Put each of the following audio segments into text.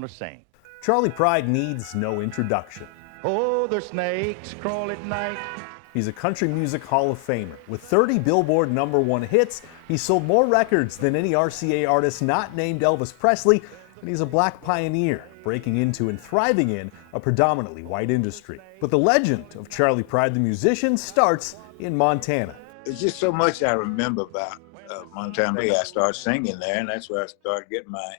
gonna sing. Charley Pride needs no introduction. Oh, the snakes crawl at night. He's a country music Hall of Famer. With 30 Billboard #1 hits, he's sold more records than any RCA artist not named Elvis Presley, and he's a black pioneer, breaking into and thriving in a predominantly white industry. But the legend of Charley Pride the musician starts in Montana. There's just so much I remember about Montana. I started singing there, and that's where I started getting my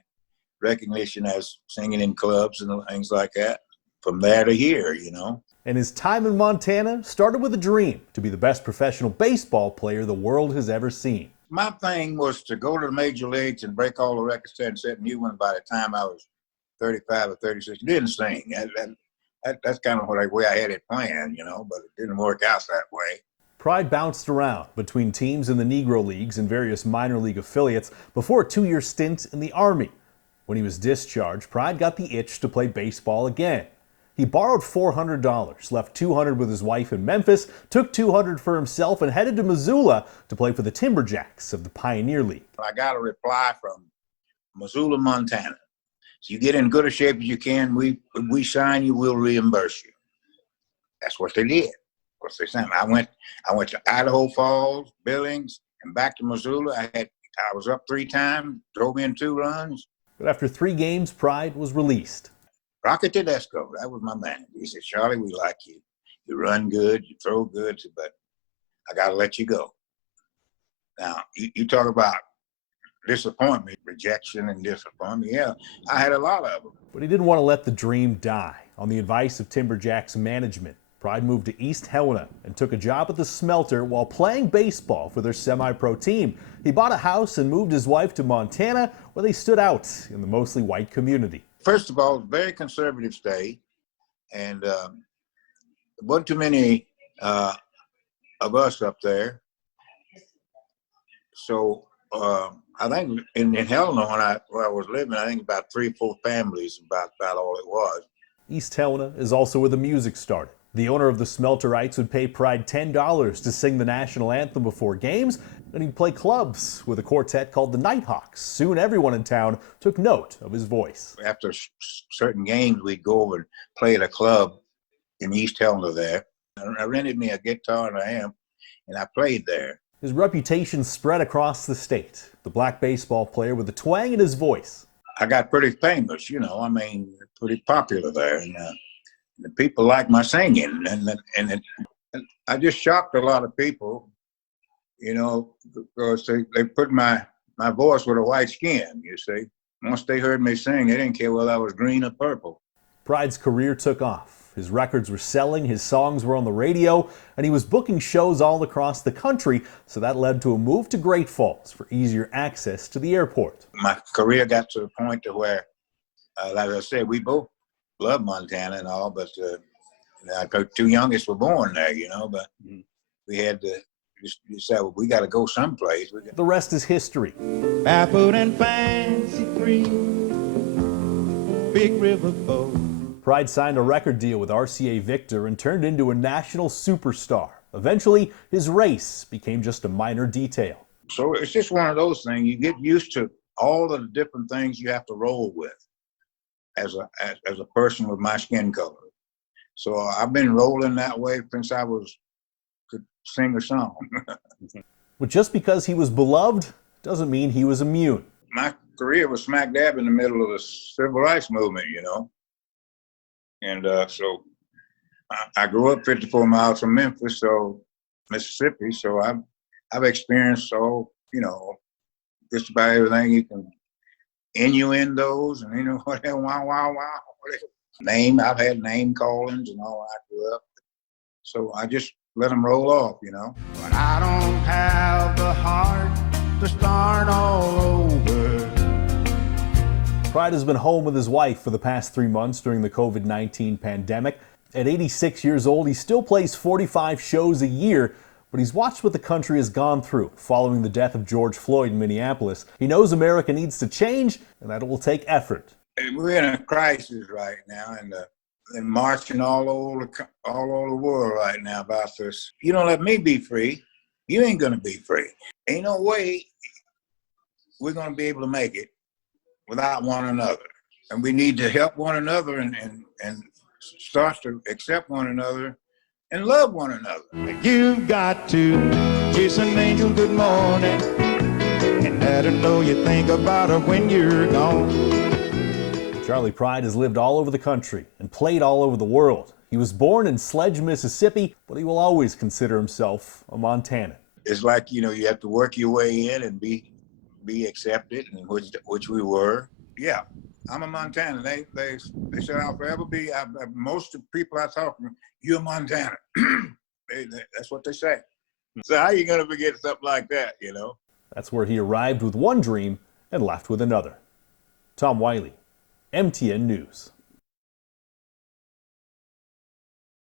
recognition as singing in clubs and things like that. From there to here, you know. And his time in Montana started with a dream to be the best professional baseball player the world has ever seen. My thing was to go to the major leagues and break all the records and set a new one by the time I was 35 or 36. I didn't sing. That's kind of the way I had it planned, you know, but it didn't work out that way. Pride bounced around between teams in the Negro Leagues and various minor league affiliates before a 2-year stint in the Army. When he was discharged, Pride got the itch to play baseball again. He borrowed $400, left $200 with his wife in Memphis, took $200 for himself, and headed to Missoula to play for the Timberjacks of the Pioneer League. I got a reply from Missoula, Montana. So you get in good a shape as you can, we sign you, we'll reimburse you. That's what they did. What they sent me. I went to Idaho Falls, Billings, and back to Missoula. I was up 3 times, drove in 2 runs. But after 3 games, Pride was released. Rocket Tedesco, that was my man. He said, "Charley, we like you. You run good, you throw good, but I got to let you go." Now, you talk about disappointment, rejection and disappointment. Yeah, I had a lot of them. But he didn't want to let the dream die. On the advice of Timberjacks management, Pride moved to East Helena and took a job at the smelter while playing baseball for their semi-pro team. He bought a house and moved his wife to Montana, where they stood out in the mostly white community. First of all, very conservative state, and there wasn't too many of us up there. So I think in Helena, where I was living, I think about 3 or 4 families, about all it was. East Helena is also where the music started. The owner of the Smelterites would pay Pride $10 to sing the national anthem before games, and he'd play clubs with a quartet called the Nighthawks. Soon everyone in town took note of his voice. After certain games, we'd go over and play at a club in East Helena there. I rented me a guitar and an amp, and I played there. His reputation spread across the state. The black baseball player with a twang in his voice. I got pretty famous, you know, pretty popular there. And the people liked my singing, and I just shocked a lot of people, you know, because they put my voice with a white skin, you see. Once they heard me sing, they didn't care whether I was green or purple. Pride's career took off. His records were selling, his songs were on the radio, and he was booking shows all across the country, so that led to a move to Great Falls for easier access to the airport. My career got to the point to where, like I said, we both love Montana and all, but our 2 youngest were born there, you know, but we had to just decide, well, we got to go someplace. The rest is history. Barefoot and fancy free, big river boat. Pride signed a record deal with RCA Victor and turned into a national superstar. Eventually, his race became just a minor detail. So it's just one of those things. You get used to all of the different things you have to roll with as a person with my skin color. So I've been rolling that way since I could sing a song. But just because he was beloved doesn't mean he was immune. My career was smack dab in the middle of the civil rights movement, you know. And so I grew up 54 miles from Memphis, so Mississippi. So I've experienced all, you know, just about everything you can, innuendos and, you know, whatever, wow, whatever. I've had name callings and all I grew up. So I just let them roll off, you know. But I don't have the heart to start all over. Pride has been home with his wife for the past 3 months during the COVID-19 pandemic. At 86 years old, he still plays 45 shows a year, but he's watched what the country has gone through following the death of George Floyd in Minneapolis. He knows America needs to change, and that it will take effort. We're in a crisis right now, and they're marching all over the world right now about this. You don't let me be free, you ain't gonna be free. Ain't no way we're gonna be able to make it without one another. and we need to help one another and start to accept one another and love one another. You've got to kiss an angel good morning and let her know you think about her when you're gone. Charley Pride has lived all over the country and played all over the world. He was born in Sledge, Mississippi, but he will always consider himself a Montanan. It's like, you know, you have to work your way in and be accepted, and which we were. Yeah, I'm a Montanan. They said I'll forever be. Most of the people I talk to, you're a Montanan. That's what they say. So how are you going to forget something like that, you know? That's where he arrived with one dream and left with another. Tom Wiley, MTN News.